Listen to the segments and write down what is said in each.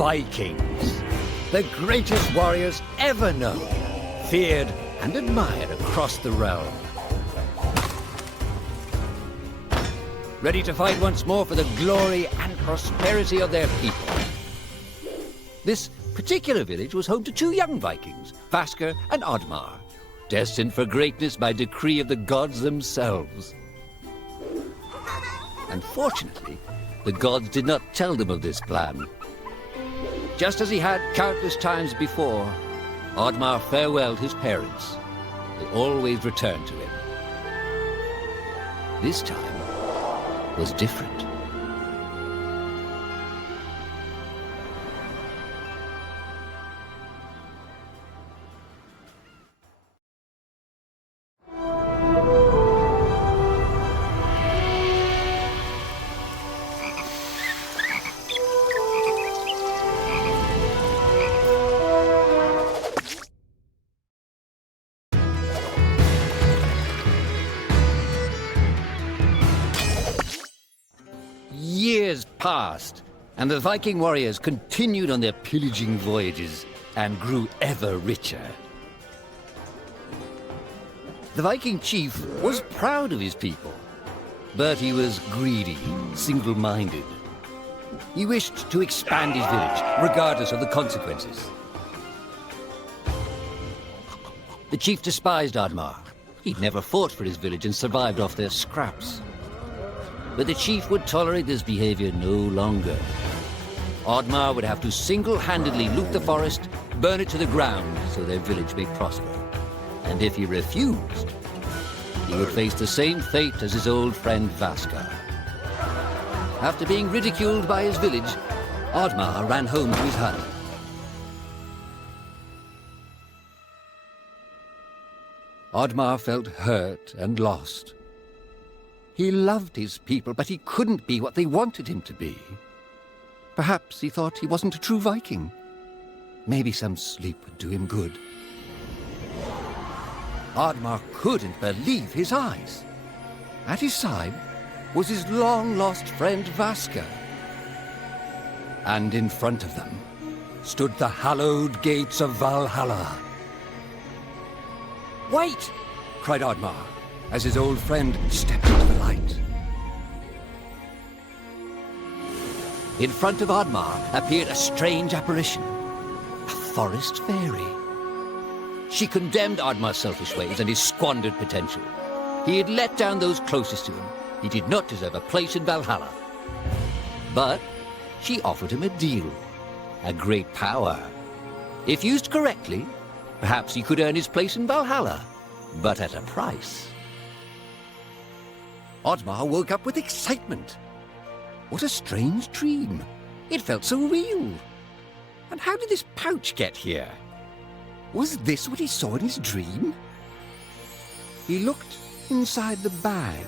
Vikings, the greatest warriors ever known, feared and admired across the realm. Ready to fight once more for the glory and prosperity of their people. This particular village was home to two young Vikings, Vasker and Oddmar, destined for greatness by decree of the gods themselves. Unfortunately, the gods did not tell them of this plan. Just as he had countless times before, Oddmar farewelled his parents. They always returned to him. This time was different. Years passed, and the Viking warriors continued on their pillaging voyages and grew ever richer. The Viking chief was proud of his people, but he was greedy, single-minded. He wished to expand his village, regardless of the consequences. The chief despised Oddmar. He'd never fought for his village and survived off their scraps. But the chief would tolerate this behavior no longer. Oddmar would have to single-handedly loot the forest, burn it to the ground so their village may prosper. And if he refused, he would face the same fate as his old friend Vasker. After being ridiculed by his village, Oddmar ran home to his hut. Oddmar felt hurt and lost. He loved his people, but he couldn't be what they wanted him to be. Perhaps he thought he wasn't a true Viking. Maybe some sleep would do him good. Oddmar couldn't believe his eyes. At his side was his long-lost friend Vasker. And in front of them stood the hallowed gates of Valhalla. "Wait!" cried Oddmar, as his old friend stepped into the light. In front of Oddmar appeared a strange apparition, a forest fairy. She condemned Oddmar's selfish ways and his squandered potential. He had let down those closest to him. He did not deserve a place in Valhalla. But she offered him a deal, a great power. If used correctly, perhaps he could earn his place in Valhalla, but at a price. Oddmar woke up with excitement. What a strange dream. It felt so real. And how did this pouch get here? Was this what he saw in his dream? He looked inside the bag.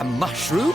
A mushroom?